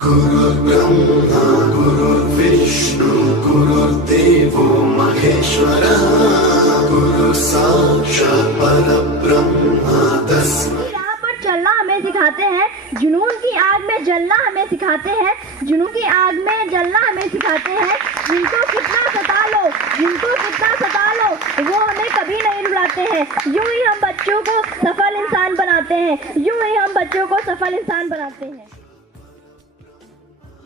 गुरुर्ब्रह्मा गुरुर्विष्णु गुरुर्देवो महेश्वरः गुरु साक्षात् परब्रह्म तस्मै। यहाँ पर चलना हमें सिखाते हैं, जुनून की आग में जलना हमें सिखाते हैं, जुनून की आग में जलना हमें सिखाते हैं। जिनको कितना सता लो वो हमें कभी नहीं रुलाते हैं। यूं ही हम बच्चों को सफल इंसान बनाते हैं।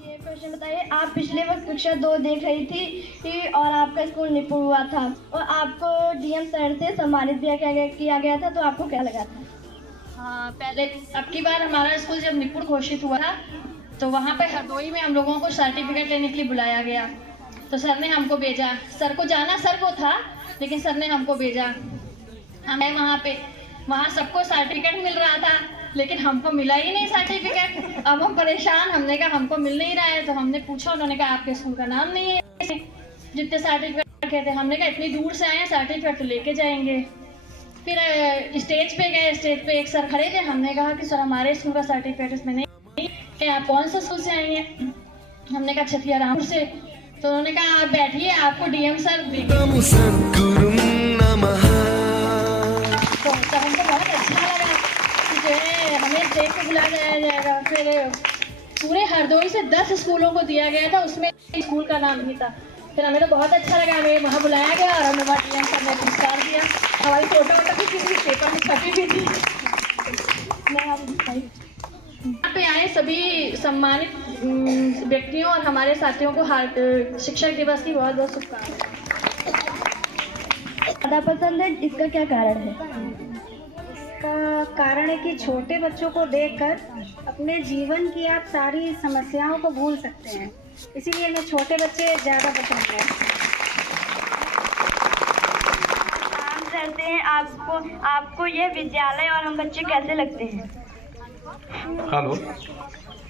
ये प्रश्न बताइए, आप पिछले वक्त कक्षा 2 देख रही थी और आपका स्कूल निपुण हुआ था और आपको डीएम सर से सम्मानित भी किया गया था, तो आपको क्या लगा था? हाँ, पहले अब की बार हमारा स्कूल जब निपुण घोषित हुआ था तो वहाँ पे हरदोई में हम लोगों को सर्टिफिकेट लेने के लिए बुलाया गया। तो सर ने हमको भेजा, सर को था लेकिन सर ने हमको भेजा। हमें वहाँ सबको सर्टिफिकेट मिल रहा था लेकिन हमको मिला ही नहीं सर्टिफिकेट। अब हम परेशान, हमने कहा हमको मिल नहीं रहा है। तो हमने पूछा, उन्होंने कहा आपके स्कूल का नाम नहीं है जितने सर्टिफिकेट कहते। हमने कहा इतनी दूर से आए हैं, सर्टिफिकेट तो लेके जाएंगे। फिर स्टेज पे गए, स्टेज पे एक सर खड़े थे। हमने कहा कि सर हमारे स्कूल का सर्टिफिकेट इसमें नहीं है, आप कौन सा स्कूल से आई हैं? हमने कहा छतिया रामपुर से। तो उन्होंने कहा आप बैठिए, आपको डीएम सर तो हमको बहुत अच्छा लगा कि जो है हमें स्टेज पे बुलाया जाएगा। फिर पूरे हरदोई से 10 स्कूलों को दिया गया था, उसमें स्कूल का नाम नहीं था। फिर हमें तो बहुत अच्छा लगा, हमें वहाँ बुलाया गया और हमें वहाँ डीएम सर ने पुरस्कार दिया। हमारी फोटो भी किसी पेपर में छपी भी थी। यहाँ पे आए सभी सम्मानित व्यक्तियों और हमारे साथियों को शिक्षक दिवस की बहुत बहुत शुभकामनाएं। ज़्यादा पसंद है, इसका क्या कारण है? का कारण है कि छोटे बच्चों को देखकर अपने जीवन की आप सारी समस्याओं को भूल सकते हैं, इसीलिए हमें छोटे बच्चे ज़्यादा पसंद हैं। नाम कहते हैं आपको ये विद्यालय और हम बच्चे कैसे लगते हैं? हेलो,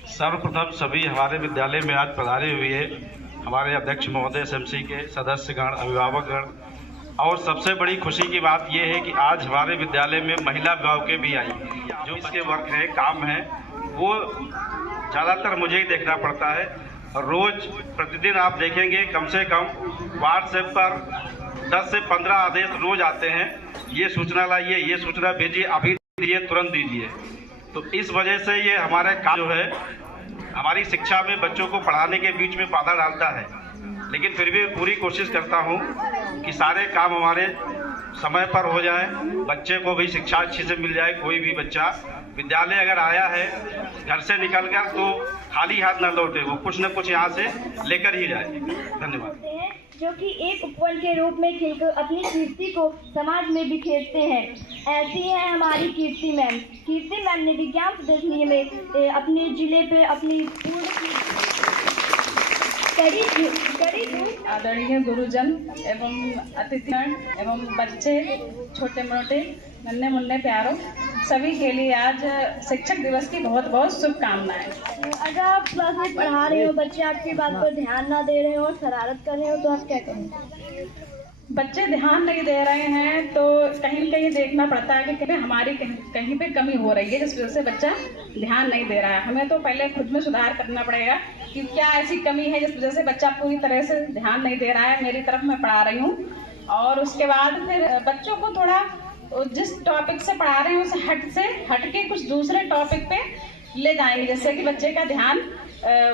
सर्वप्रथम सभी हमारे विद्यालय में आज पधारे हुए हमारे अध्यक्ष महोदय, एसएमसी के सदस्यगण, अभिभावकगण, और सबसे बड़ी खुशी की बात यह है कि आज हमारे विद्यालय में महिला अभिभावकें भी आई। जो इसके वर्क है, काम है, वो ज़्यादातर मुझे ही देखना पड़ता है। और रोज़ प्रतिदिन आप देखेंगे कम से कम व्हाट्सएप पर 10 से 15 आदेश रोज़ आते हैं, ये सूचना लाइए, ये सूचना भेजिए, अभी दीजिए, तुरंत दीजिए। तो इस वजह से ये हमारे काम जो है हमारी शिक्षा में बच्चों को पढ़ाने के बीच में बाधा डालता है, लेकिन फिर भी पूरी कोशिश करता हूँ कि सारे काम हमारे समय पर हो जाए, बच्चे को भी शिक्षा अच्छी से मिल जाए। कोई भी बच्चा विद्यालय अगर आया है घर से निकलकर तो खाली हाथ न लौटे, वो कुछ न कुछ यहाँ से लेकर ही जाए। धन्यवाद। जो कि एक उपवन के रूप में खिलकर अपनी कीर्ति को समाज में बिखेरते हैं। ऐसी है हमारी कीर्ति मैम। कीर्ति मैम ने विज्ञान प्रदर्शनी में अपने जिले पे अपनी आदरणीय गुरुजन एवं अतिथिगण एवं बच्चे, छोटे मोटे नन्हे मुन्ने प्यारों, सभी के लिए आज शिक्षक दिवस की बहुत बहुत शुभकामनाएं। अगर आप क्लास में पढ़ा रहे हो, बच्चे आपकी बात पर ध्यान ना दे रहे हो और शरारत कर रहे हो, तो आप क्या करेंगे? बच्चे ध्यान नहीं दे रहे हैं तो कहीं न कहीं देखना पड़ता है कि हमारी कहीं पे कमी हो रही है जिस वजह से बच्चा ध्यान नहीं दे रहा है। हमें तो पहले खुद में सुधार करना पड़ेगा कि क्या ऐसी कमी है जिस वजह से बच्चा पूरी तरह से ध्यान नहीं दे रहा है। मेरी तरफ मैं पढ़ा रही हूँ और उसके बाद फिर बच्चों को थोड़ा जिस टॉपिक से पढ़ा रहे हैं उसे हट के कुछ दूसरे टॉपिक पे ले जाएंगे, जिससे कि बच्चे का ध्यान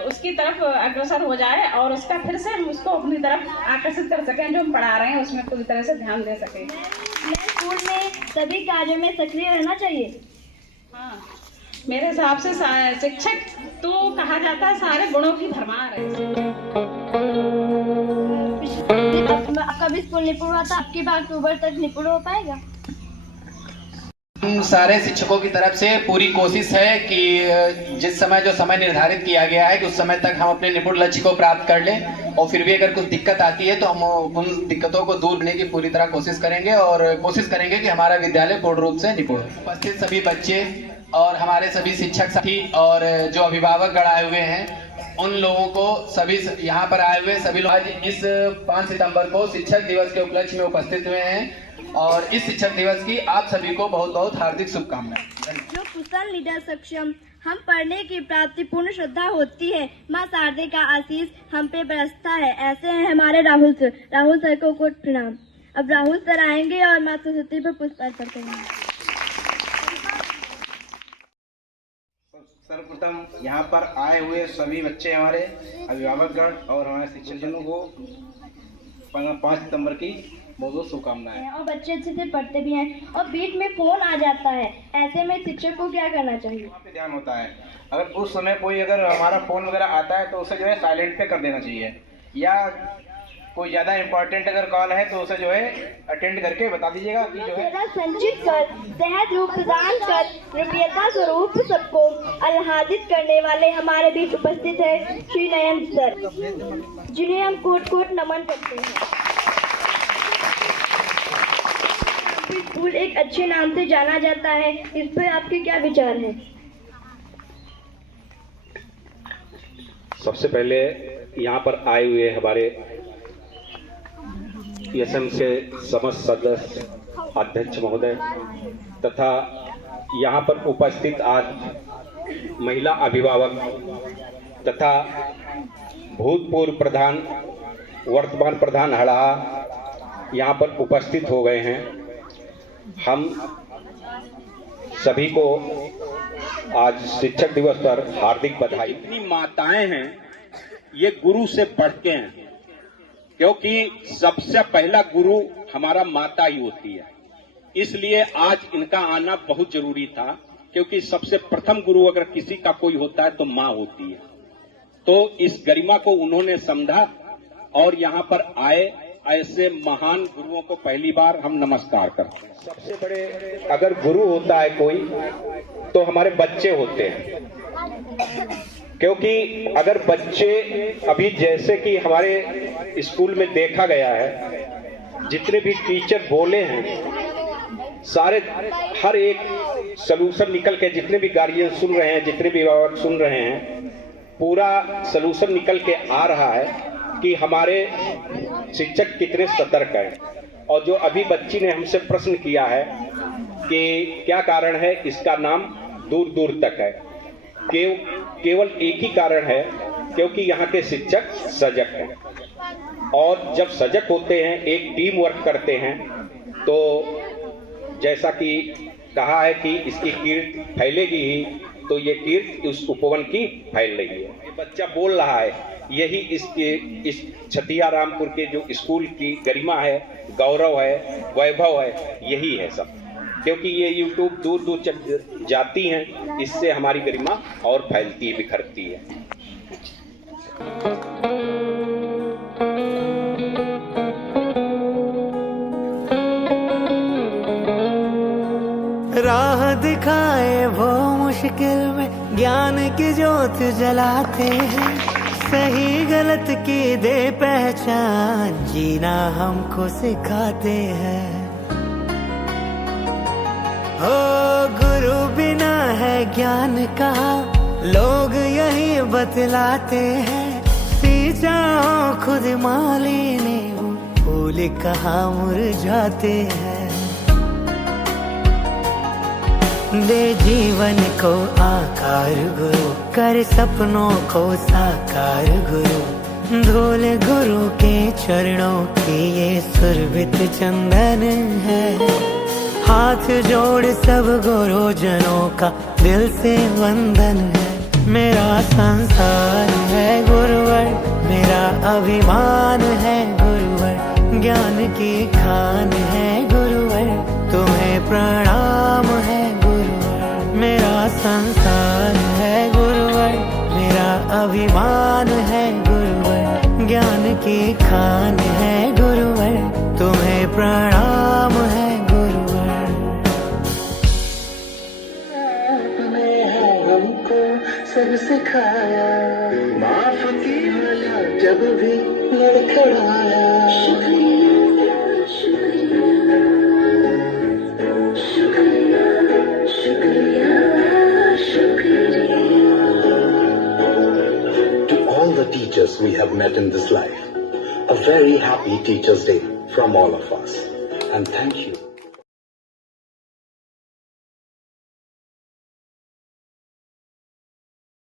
उसकी तरफ अग्रसर हो जाए और उसका फिर से हम उसको अपनी तरफ आकर्षित कर सकें। जो हम पढ़ा रहे हैं उसमें पूरी तरह से ध्यान दे सकें। स्कूल में सभी कार्यों में सक्रिय रहना चाहिए। हाँ, मेरे हिसाब से शिक्षक तो कहा जाता है सारे गुणों की भरमार है। आपका भी स्कूल निपुण हुआ था, आपकी बात अक्टूबर तक निपुण हो पाएगा? हम सारे शिक्षकों की तरफ से पूरी कोशिश है कि जिस समय जो समय निर्धारित किया गया है कि उस समय तक हम अपने निपुण लक्ष्य को प्राप्त कर लें, और फिर भी अगर कुछ दिक्कत आती है तो हम उन दिक्कतों को दूर करने की पूरी तरह कोशिश करेंगे और कोशिश करेंगे कि हमारा विद्यालय पूर्ण रूप से निपुण हो। उपस्थित सभी बच्चे और हमारे सभी शिक्षक साथी और जो अभिभावक गण आए हुए हैं, उन लोगों को सभी यहाँ पर आए हुए सभी लोग आज इस 5 सितंबर को शिक्षक दिवस के उपलक्ष्य में उपस्थित हुए हैं और इस शिक्षक दिवस की आप सभी को बहुत बहुत हार्दिक शुभकामनाएं। जो कुशल, निडर, सक्षम, हम पढ़ने की प्राप्ति पूर्ण श्रद्धा होती है। माँ शारदे का आशीष हम पे बरसता है। ऐसे हैं हमारे राहुल सर को कोट प्रणाम। अब राहुल सर आएंगे और माँ सरस्वती पर पुष्प अर्पण करेंगे। सर्वप्रथम यहाँ पर आए हुए सभी बच्चे, हमारे अभिभावकगण और हमारे शिक्षकजनों को 5 सितंबर की बहुत बहुत शुभकामनाएं। और बच्चे अच्छे से पढ़ते भी हैं और बीच में फोन आ जाता है, ऐसे में शिक्षक को क्या करना चाहिए? वहाँ पे ध्यान होता है, अगर उस समय कोई अगर हमारा फोन वगैरह आता है तो उसे जो है साइलेंट पे कर देना चाहिए, या कोई ज़्यादा इम्पोर्टेंट अगर कॉल है तो उसे जो है अटेंड करके बता दीजिएगा कि जो है संचित कर सहज रूप प्रदान कर निर्भयता स्वरूप सबको आह्लादित करने वाले हमारे बीच उपस्थित है श्री नयन सर, जिन्हें हम कोट कोट नमन करते हैं। स्कूल एक अच्छे नाम से जाना जाता है, इस पर आपके क्या विचार हैं? सबसे पहले यहाँ पर आए हुए हमारे एसएम के समस्त सदस्य, अध्यक्ष महोदय तथा यहाँ पर उपस्थित आज महिला अभिभावक तथा भूतपूर्व प्रधान, वर्तमान प्रधान हड़हा यहाँ पर उपस्थित हो गए हैं। हम सभी को आज शिक्षक दिवस पर हार्दिक बधाई। इतनी माताएं हैं ये गुरु से बढ़ के हैं, क्योंकि सबसे पहला गुरु हमारा माता ही होती है। इसलिए आज इनका आना बहुत जरूरी था, क्योंकि सबसे प्रथम गुरु अगर किसी का कोई होता है तो माँ होती है। तो इस गरिमा को उन्होंने समझा और यहाँ पर आए। ऐसे महान गुरुओं को पहली बार हम नमस्कार करते हैं। सबसे बड़े अगर गुरु होता है कोई तो हमारे बच्चे होते हैं, क्योंकि अगर बच्चे अभी जैसे कि हमारे स्कूल में देखा गया है, जितने भी टीचर बोले हैं सारे हर एक सलूशन निकल के, जितने भी गार्जियन सुन रहे हैं, जितने भी अभिभावक सुन रहे हैं, पूरा सलूशन निकल के आ रहा है कि हमारे शिक्षक कितने सतर्क हैं। और जो अभी बच्ची ने हमसे प्रश्न किया है कि क्या कारण है, इसका नाम दूर दूर तक है। केवल एक ही कारण है, क्योंकि यहाँ के शिक्षक सजग हैं। और जब सजग होते हैं, एक टीम वर्क करते हैं, तो जैसा कि कहा है कि इसकी कीर्ति फैलेगी ही, तो ये कीर्ति उस उपवन की फैल रही है। ये बच्चा बोल रहा है, यही इस छतिया रामपुर के जो स्कूल की गरिमा है, गौरव है, वैभव है, यही है सब। क्योंकि ये यूट्यूब दूर दूर जाती हैं, इससे हमारी गरिमा और फैलती है, बिखरती है। राह दिखाए वो मुश्किल में ज्ञान की ज्योत जलाते हैं, सही गलत की दे पहचान, जीना हमको सिखाते हैं। ओ गुरु बिना है ज्ञान का, लोग यही बतलाते हैं, सींचा हो खुद माली ने वो फूल कहाँ मुरझाते हैं। दे जीवन को आकार गुरु, कर सपनों को साकार गुरु, धूल गुरु के चरणों की ये सुरभित चंदन है। हाथ जोड़ सब गुरुजनों का दिल से वंदन है। मेरा संसार है गुरुवर, मेरा अभिमान है गुरुवर, ज्ञान की खान है गुरुवर, तुम्हें प्रणाम है गुरुवर। मेरा संसार है गुरुवर, मेरा अभिमान है गुरुवर, ज्ञान की खान है गुरुवर, तुम्हें प्रणाम है गुरुवर। आपने हमको सब सिखाया, माफ किया जब भी लड़खड़ाया। Teachers we have met in this life, a very happy Teachers' Day from all of us, and thank you.